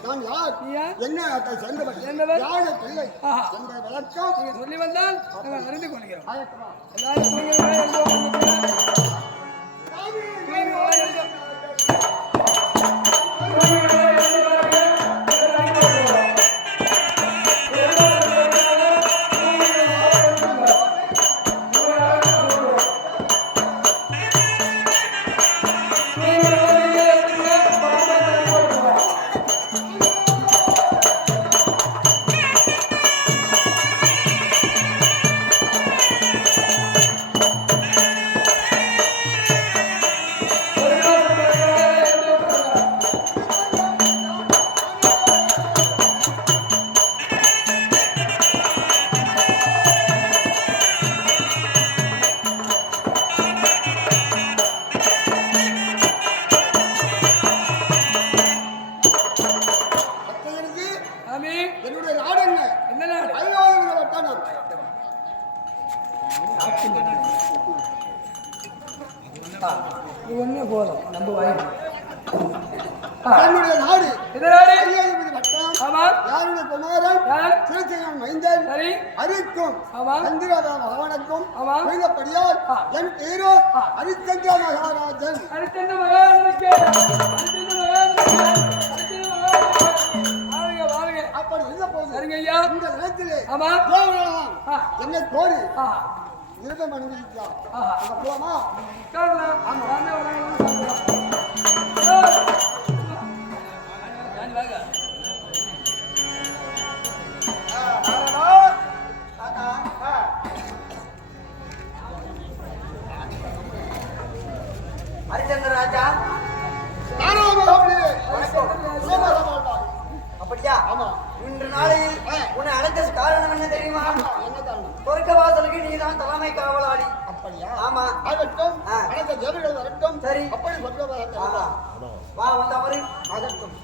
நான் யார் என்ன சேர்ந்தவர் யாரு பிள்ளை என்ற விளக்கம் சொல்லி வந்தால் அறிந்து கொள்கிறோம். ஒன்னே போதும் நம்ம வாங்கி என்னுடைய நாடு யாருடைய குமாரன் திருச்செங்கன் மைந்தன் அரிக்கும் சந்திரவனக்கும் புரிந்தபடியால் என் பேரோ ஹரிச்சந்திர மகாராஜன். ஹரிச்சந்திர மகாராஜனுக்கு அப்படி இருந்த போது சரிங்க ஐயா இந்த நேரத்திலே என்னை கோரி இருதம் அனுமதிக்கலாம். போலாமா? ஹரிச்சந்திர ராஜா அப்படியா? இன்று நாளையில் உன்னை அழைத்த காரணம் என்ன தெரியுமா? சொர்க்க வாசலுக்கு நீதான் தலைமை காவலாளி. அப்படியா? ஆமா. ஆகட்டும். அனைத்து ஜனங்கள் வரட்டும். சரி. அப்படி சொல்ல வா வந்தவரை ஆகட்டும்.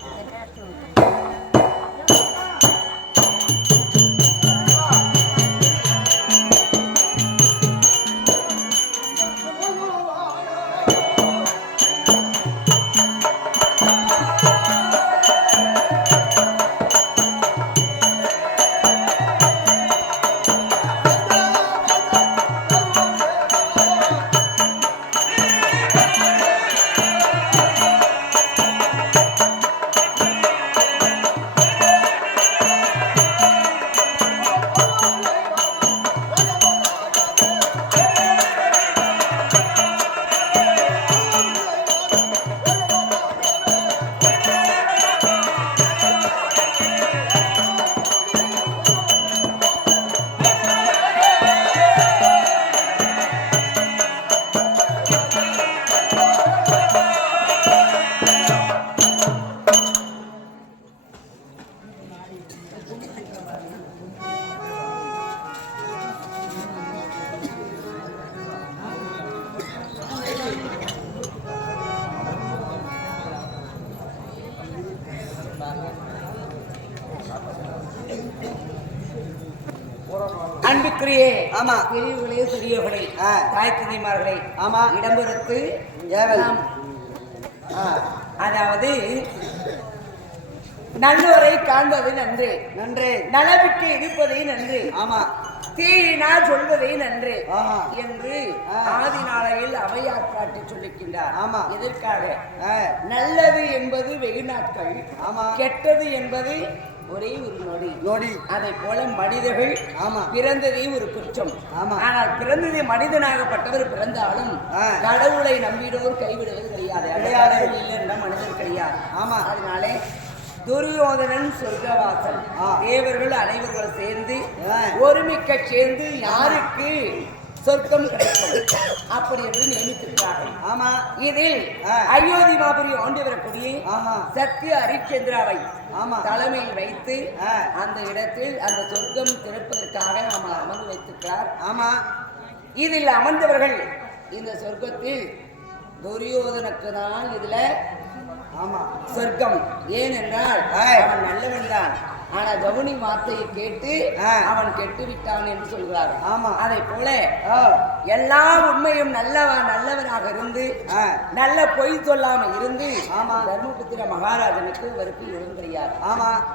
அன்பிற்குரிய ஆமா. பெரியவர்களே சிறியவர்களே தாய் தந்தைமார்களே ஆமா. இடம்பெறுத்து ஏவல். அதாவது நல்லோரை காண்பது நன்று, நன்றே. நலவிட்டு இருப்பதை நன்று, ஆமா. தீயினால் சொல்வதை நன்று ஆஹா. என்று ஆதி நாளையில் அவையார் பாட்டு சொல்லிக்கின்றார். ஆமா. எதற்காக? நல்லது என்பது வெகு நாட்கள், ஆமா. கெட்டது என்பது ஒரே ஒரு நொடி நொடி. அதை போல மனிதர்கள் ஆமா. பிறந்ததே ஒரு குற்றம். ஆமா. ஆனால் பிறந்ததே மனிதனாகப்பட்டவர் பிறந்தாலும் கடவுளை நம்பினோர் கைவிடுவது கிடையாது. கிடையாது. இல்லை மனிதன் கிடையாது. ஆமா. அதனாலே துரியோதனன் சொர்க்கவாசல் தேவர்கள் அனைவர்கள் சேர்ந்து ஒருமிக்க சேர்ந்து யாருக்கு சொர்க்கம் கிடைக்கும் அப்படி என்று நியமித்திருக்கிறார்கள். ஆமா. இதில் அயோத்தி மாபுரி ஆண்டு வரக்கூடிய சத்திய ஹரிச்சந்திராவை தலைமையில் வைத்து அந்த இடத்தில் அந்த சொர்க்கம் திறப்பதற்காக நாம் அமர்ந்து வைத்திருக்கிறார். ஆமா. இதில் அமர்ந்தவர்கள் இந்த சொர்க்கத்தில் துரியோதனுக்கு தான் இதுல சொர்க்கம். ஏனென்றால் அவன் நல்லவன் தான், ஆனா கவுனி வார்த்தையை கேட்டு அவன் கெட்டு விட்டான் என்று சொல்கிறார். அதை போல எல்லா உண்மையும் நல்லவராக இருந்து நல்ல பொய் சொல்லாம இருந்து தர்மபுத்திர மகாராஜனுக்கு அவருக்கு இடம் கிடையாது.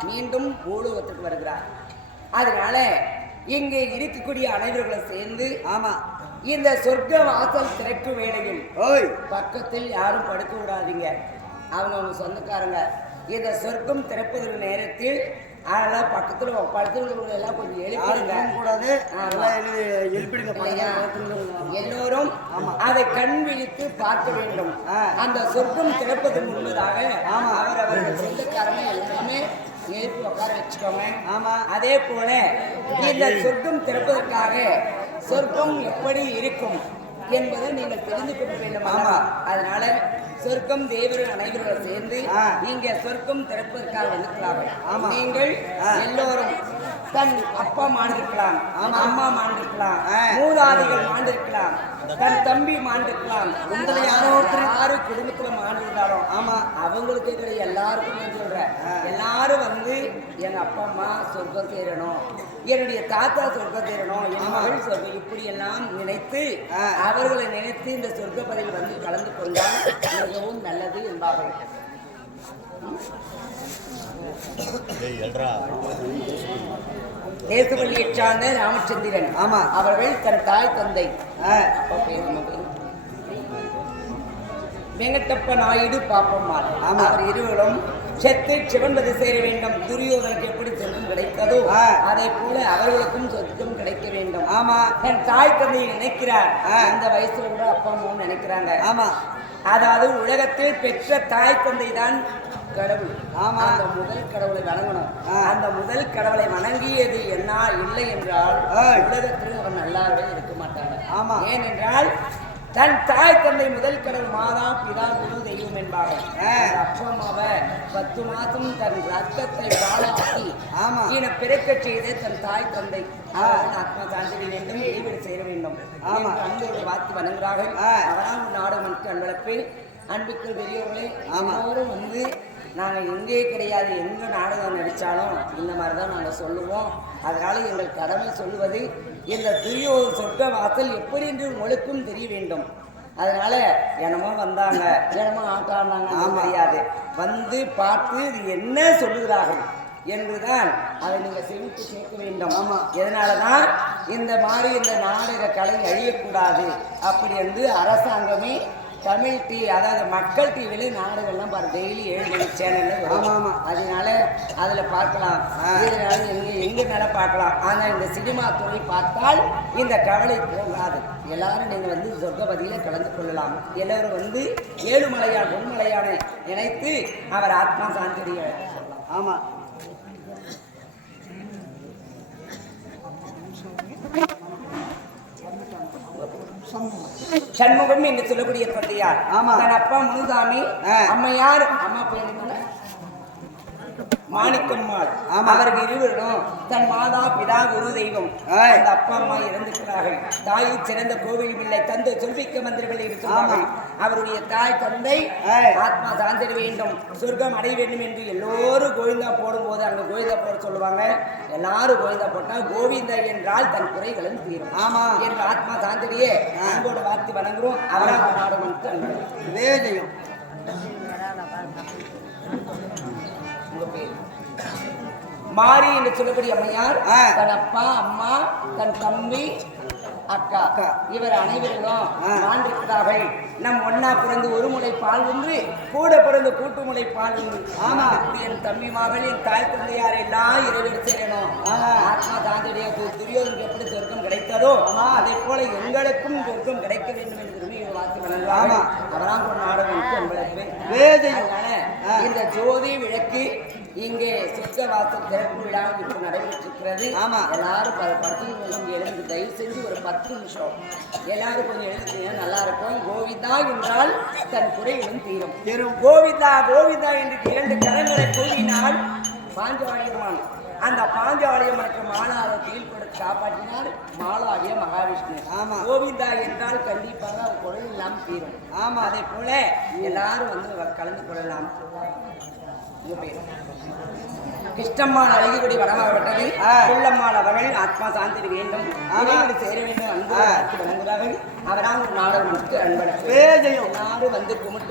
மீண்டும் பூலோகத்துக்கு வருகிறார். அதனால இங்கே இருக்கக்கூடிய அனைவர்களும் சேர்ந்து இந்த சொர்க்க வாசல் திறக்கு வேளையில் பக்கத்தில் யாரும் படுக்க விடாதீங்க. அவங்க சொந்தக்காரங்க இந்த சொர்க்கம் திறப்பதற்கு நேரத்தில் அதெல்லாம் பக்கத்துல படுத்துறவங்க எல்லாம் கொஞ்சம் எழுப்பிடுங்க கூடாது. எல்லோரும் அதை கண் விழித்து பார்க்க வேண்டும். அந்த சொர்க்கம் திறப்பது முன்பதாக அவர்கள் சொந்தக்காரங்க எல்லாமே எழுப்பி உட்கார வச்சுக்கோங்க. அதே போல இந்த சொர்க்கம் திறப்பதற்காக சொர்க்கம் எப்படி இருக்கும் என்பதை நீங்கள் தெரிந்து கொள்ள வேண்டும். அதனால சொர்க்கம் தேவர்கள் அனைவர்கள் சேர்ந்து இங்க சொர்க்கம் திறப்பதற்காக வந்திருக்கிறார்கள். நீங்கள் எல்லோரும் தன் அப்பா மாண்டிருக்கலாம், அம்மா மாண்டிருக்கலாம், மூதாதிகள் மாண்டிருக்கலாம், தன் தம்பி மாண்டிருக்கலாம், உங்களை யாரோ யாரு குடும்பத்துல மாண்டிருந்தாலும் அவங்களுக்கு கிடையாது, எல்லாருக்கும் நான் சொல்றேன். எல்லாரும் வந்து எங்க அப்பா அம்மா சொர்க்கம் சேரணும், என்னுடைய தாத்தா சொர்க்கம் சேரணும், என் மகள் சொர்க்கம், இப்படி எல்லாம் நினைத்து அவர்களை நினைத்து இந்த சொர்க்க பதில் வந்து கலந்து கொண்டால் மிகவும் நல்லது என்பார்கள். தேசப்பள்ளியை சார்ந்த ராமச்சந்திரன் அவர்கள் தன் தாய் தந்தை வெங்கடப்ப நாயுடு பாப்பம்மாள் அவர் இருவரும் செத்து சிவன்பது சேர வேண்டும். துரியோதனுக்கு எப்படி சொர்க்கம் கிடைத்ததோ அதே போல அவர்களுக்கும் சொர்க்கம் கிடைக்க வேண்டும். என் தாய் தந்தையை நினைக்கிறார். அந்த வயசுல கூட அப்பா அம்மாவும் நினைக்கிறாங்க. அதாவது உலகத்தில் பெற்ற தாய் தந்தை தான் கடவுள். அந்த முதல் கடவுளை வணங்கணும். அந்த முதல் கடவுளை வணங்கியது என்ன இல்லை என்றால் உலகத்தில் அவன் நல்லாவே இருக்க மாட்டாங்க. ஏனென்றால் தன் தாய் தந்தை முதல் கடவுள் மாதா பிதா குரு தெய்வம் என்பார்கள். அப்பா அம்மாவை 10 மாதம் தன் ரத்தத்தை வாழாக்கி பிறக்க செய்து தன் தாய் தந்தை ஆத்மா சாந்தி வேண்டும், இடைவெளி செய்ய வேண்டும். அன்போடு வாத்து வணங்குகிறார்கள். அவரால் நாடு மனுக்கு அன்பளப்பில் அன்புக்கு பெரியவர்களே அவரும் வந்து நாங்கள் எங்கே கிடையாது, எங்கே நாடகம் நடித்தாலும் இந்த மாதிரி தான் நாங்கள் சொல்லுவோம். அதனால எங்கள் கடமை சொல்லுவது இந்த துரியோதன சொர்க்க வாசல் எப்படி என்று உங்களுக்கும் தெரிய வேண்டும். அதனால என்னமோ வந்தாங்க, என்னமோ ஆட்டாடினாங்க தெரியாது, வந்து பார்த்து இது என்ன சொல்லுகிறார்கள் என்றுதான் அதை நீங்கள் செவித்து கேட்க வேண்டும். எதனாலதான் இந்த மாதிரி இந்த நாடக கலை அழியக்கூடாது அப்படி என்று அரசாங்கமே தமிழ் டிவி, அதாவது மக்கள் டிவியில நாடகம்லாம் பாரு, டெய்லி 7 மணி சேனல்ல வரும். அதனால அதுல பார்க்கலாம், இதனால எங்க மேல பார்க்கலாம். ஆனா இந்த சினிமா துறை பார்த்தால் இந்த கவலை போகாது. எல்லாரும் நீங்க வந்து சொர்க்கபதியில கலந்து கொள்ளலாம். எல்லாரும் வந்து ஏழுமலையான் பொன்மலையான நினைத்து அவர் ஆத்மா சாந்திய சொல்லலாம். சண்முகம் என்று சொல்லக்கூடிய தந்தையார் தன் அப்பா முனுசாமி, அம்மையார் அம்மா பேர் மாணிக்கம்மாள் அவருக்கு இருவரும் தன் மாதா பிதா குரு தெய்வம் அந்த அப்பா அம்மா இறந்திருக்கிறார்கள். தாயை சிறந்த கோவில் பிள்ளை தந்தை சொல்பிக்க மந்திரபிள்ளை இருக்கிறார்கள். அவருடைய தாய் தந்தை ஆத்மா சாந்திட வேண்டும், சொர்க்கம் அடைய வேண்டும் என்று எல்லோரும் கோவிந்தா போடும்போது அங்க கோவிந்தா போட சொல்லுவாங்க. எல்லாரும் கோவிந்தா போட்டா கோவிந்தா என்றால் தன் குறைகளும் தீரும். ஆமா என்று ஆத்மா சாந்திரியே அன்போடு வார்த்தை வணங்குறோம். அவராக நாடகம் வேதையும் உங்க பேர் மாறி என்று சொல்லக்கூடிய அம்மையார் தன் அப்பா அம்மா தன் தம்பி அக்கா இவர் அனைவரும் வாழ்ந்திருக்கிறார்கள். நம் ஒன்னா பிறந்து ஒரு முறை பால் ஒன்று கூட பிறந்து கூட்டு முறை பால் ஒன்று. ஆமா என் தம்பி மகள் என் தாய் தந்தையார் எல்லாம் இரவு சேரணும். ஆத்மா தாண்டிய துரியோதனுக்கு எப்படி சொர்க்கம் கிடைத்ததோ அதே போல எங்களுக்கும் சொர்க்கம் கிடைக்க வேண்டும் என்று வார்த்தை வழங்குவாங்க. அவராம் ஒரு நாடகம் இந்த ஜோதி விளக்கு இங்கே சொர்க்க வாசல் திறப்பு விழா இப்ப நடைபெற்றிருக்கிறது. ஆமா எல்லாரும் படத்தில் எழுந்து தயவு செஞ்சு ஒரு 10 நிமிஷம் எல்லாரும் கொஞ்சம் எழுதுனீங்கன்னா நல்லா இருக்கும். கோவிந்தா என்றால் தன் குறைகளும் தீரும். கோவிந்தா கோவிந்தா என்று 2 கரங்களை கூறினால் பாஞ்சாலியம்மான் அந்த பாஞ்சாலியம்மனுக்கு மாலாவத்தில் கொடுத்து காப்பாற்றினார் மாலாவிய மகாவிஷ்ணு. ஆமா கோவிந்தா என்றால் கண்டிப்பாக குரல் எல்லாம் தீரும். ஆமா அதே போல எல்லாரும் வந்து கலந்து கொள்ளலாம். கிருஷ்ணம்மாள் அழகிகுடி வடமாவட்டது புள்ளம்மாள் அவர்கள் ஆத்மா சாந்திட வேண்டும் சேர வேண்டும் அன்பு வழங்குகிறார்கள். அவரால் நாடகம் அன்பழகு எல்லாரும் வந்து கும்பிட்டு